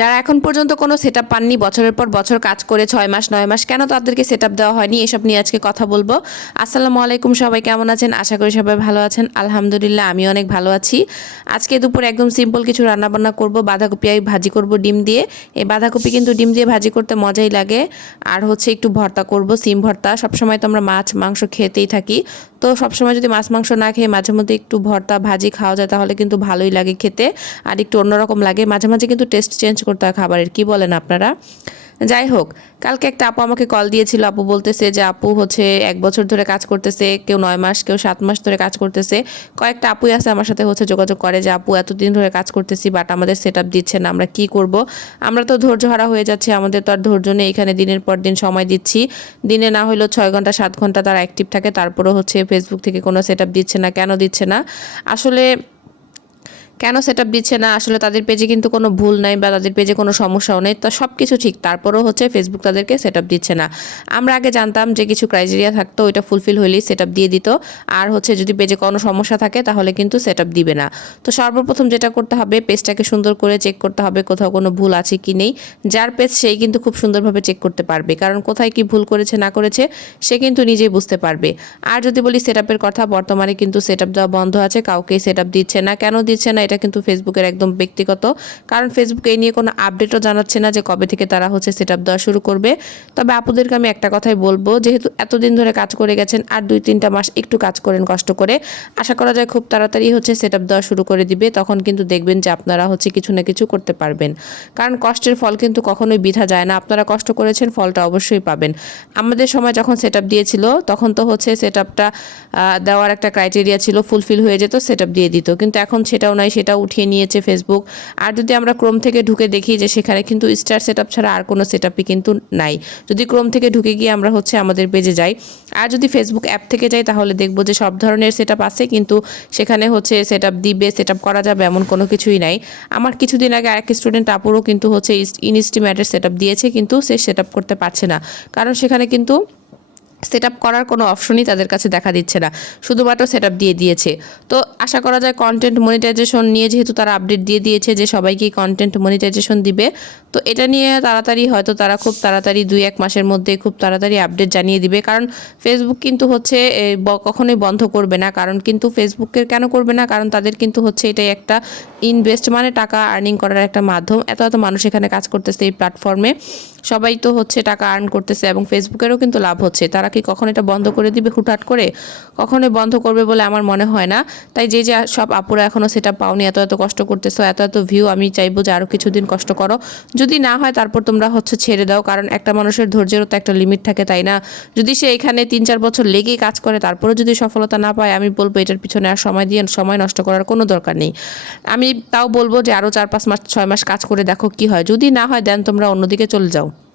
যারা এখন পর্যন্ত কোনো সেট পাননি, বছরের পর বছর কাজ করে ছয় মাস, নয় মাস, কেন তাদেরকে সেট দেওয়া হয়নি? এসব নিয়ে আজকে কথা বলব। আসসালামু আলাইকুম, সবাই কেমন আছেন? আশা করি সবাই ভালো আছেন। আলহামদুলিল্লাহ, আমি অনেক ভালো আছি। আজকে দুপুরে একদম সিম্পল কিছু রান্নাবান্না করব। বাঁধাকপি ভাজি করব ডিম দিয়ে। এই বাঁধাকপি কিন্তু ডিম দিয়ে ভাজি করতে মজাই লাগে। আর হচ্ছে একটু ভর্তা করব, সিম ভর্তা। সবসময় তো আমরা মাছ, মাংস খেতেই থাকি। তো সবসময় যদি মাছ, মাংস না খেয়ে মাঝে মধ্যে একটু ভর্তা, ভাজি খাওয়া যায়, তাহলে কিন্তু ভালোই লাগে খেতে। আর একটু অন্যরকম লাগে। মাঝে মাঝে কিন্তু টেস্ট চেঞ্জ করতে হয় খাবারের। কি বলেন আপনারা? যাই হোক, কালকে একটা আপু আমাকে কল দিয়েছিল। আপু বলতেছে যে, আপু হচ্ছে এক বছর ধরে কাজ করতেছে, কেউ নয় মাস, কেউ সাত মাস ধরে কাজ করতেছে। কয়েকটা আপুই আছে আমার সাথে হচ্ছে যোগাযোগ করে যে, আপু, এতদিন ধরে কাজ করতেছি বাট আমাদের সেট আপ দিচ্ছে না, আমরা কি করব? আমরা তো ধৈর্য হারা হয়ে যাচ্ছে, আমাদের তো আর ধৈর্য নেই, এখানে দিনের পর দিন সময় দিচ্ছি। দিনে না হলেও ছয় ঘণ্টা, সাত ঘণ্টা তারা অ্যাক্টিভ থাকে, তারপরেও হচ্ছে ফেসবুক থেকে কোনো সেট আপ দিচ্ছে না, কেন দিচ্ছে না? আসলে কেন সেট আপ দিচ্ছে না? আসলে তাদের পেজে কিন্তু কোনো ভুল নাই বা তাদের পেজে কোনো সমস্যাও নেই। তো সব কিছু ঠিক, তারপরেও হচ্ছে ফেসবুক তাদেরকে সেট দিচ্ছে না। আমরা আগে জানতাম যে কিছু ক্রাইটেরিয়া থাকতো, ওইটা ফুলফিল হলেই সেট দিয়ে দিত। আর হচ্ছে যদি পেজে কোনো সমস্যা থাকে, তাহলে কিন্তু সেট দিবে না। তো সর্বপ্রথম যেটা করতে হবে পেজটাকে সুন্দর করে চেক করতে হবে কোথাও কোনো ভুল আছে কি নেই। যার পেজ সেই কিন্তু খুব সুন্দরভাবে চেক করতে পারবে। কারণ কোথায় কি ভুল করেছে, না করেছে, সে কিন্তু নিজেই বুঝতে পারবে। আর যদি বলি সেট কথা, বর্তমানে কিন্তু সেট দেওয়া বন্ধ আছে কাউকে সেট দিচ্ছে না। কেন দিচ্ছে না এটা কিন্তু ফেসবুকের একদম ব্যক্তিগত। কারণ ফেসবুকে এই নিয়ে কোনো আপডেটও জানাচ্ছে না যে কবে থেকে তারা হচ্ছে সেট আপ দেওয়া শুরু করবে। তবে আপুদেরকে আমি একটা কথাই বলব, যেহেতু এতদিন ধরে কাজ করে গেছেন, আর দুই তিনটা মাস একটু কাজ করেন কষ্ট করে, আশা করা যায় খুব তাড়াতাড়ি হচ্ছে সেট আপ দেওয়া শুরু করে দিবে। তখন কিন্তু দেখবেন যে আপনারা হচ্ছে কিছু না কিছু করতে পারবেন। কারণ কষ্টের ফল কিন্তু কখনোই বিধা যায় না। আপনারা কষ্ট করেছেন, ফলটা অবশ্যই পাবেন। আমাদের সময় যখন সেট আপ দিয়েছিল, তখন তো হচ্ছে সেট আপটা দেওয়ার একটা ক্রাইটেরিয়া ছিল ফুলফিল হয়ে যেত সেট আপ দিয়ে দিত। কিন্তু এখন সেটাও নাই সেটাও উঠিয়ে নিয়েছে ফেসবুক আর যদি আমরা ক্রোম থেকে ঢুকে দেখি যে সেখানে কিন্তু স্টার সেট ছাড়া আর কোনো সেট কিন্তু নাই। যদি ক্রোম থেকে ঢুকে গিয়ে আমরা হচ্ছে আমাদের পেজে যাই, আর যদি ফেসবুক অ্যাপ থেকে যাই, তাহলে দেখব যে সব ধরনের সেট আছে, কিন্তু সেখানে হচ্ছে সেট দিবে সেট করা যাবে এমন কোনো কিছুই নাই। আমার কিছুদিন আগে আরেক স্টুডেন্ট আপুরও কিন্তু হচ্ছে ইনস্টিমেটের সেট দিয়েছে, কিন্তু সে সেট করতে পারছে না। কারণ সেখানে কিন্তু সেট আপ করার কোনো অপশনই তাদের কাছে দেখা দিচ্ছে না। শুধুমাত্র সেট আপ দিয়ে দিয়েছে। তো আশা করা যায় কন্টেন্ট মনিটাইজেশন নিয়ে যেহেতু তারা আপডেট দিয়ে দিয়েছে যে সবাইকে কন্টেন্ট মনিটাইজেশন দিবে, তো এটা নিয়ে তাড়াতাড়ি হয়তো তারা খুব তাড়াতাড়ি দুই এক মাসের মধ্যে খুব তাড়াতাড়ি আপডেট জানিয়ে দিবে। কারণ ফেসবুক কিন্তু হচ্ছে কখনোই বন্ধ করবে না। কারণ কিন্তু ফেসবুকের কেন করবে না? কারণ তাদের কিন্তু হচ্ছে এটাই একটা ইনভেস্ট মানে টাকা আর্নিং করার একটা মাধ্যম। এত এত মানুষ এখানে কাজ করতেছে এই প্ল্যাটফর্মে সবাই তো হচ্ছে টাকা আর্ন করতেছে এবং ফেসবুকেরও কিন্তু লাভ হচ্ছে। তারা কি কখন এটা বন্ধ করে দিবে হুটহাট করে? কখনোই বন্ধ করবে বলে আমার মনে হয় না। তাই যে যে সব আপুরা এখনও সেটা পাওনি, এত এত কষ্ট করতেছো, এত এত ভিউ আমি চাইব যে আরও কিছুদিন কষ্ট করো। যদি না হয় তারপর তোমরা হচ্ছে ছেড়ে দাও, কারণ একটা মানুষের ধৈর্যেরও তো একটা লিমিট থাকে, তাই না? যদি সে এখানে তিন চার বছর লেগেই কাজ করে, তারপরেও যদি সফলতা না পায়, আমি বলব এটার পিছনে আর সময় দিয়ে, সময় নষ্ট করার কোনো দরকার নেই। আমি তাও বলব যে আরও চার পাঁচ মাস, ছয় মাস কাজ করে দেখো কি হয়। যদি না হয়, দেন তোমরা অন্যদিকে চলে যাও।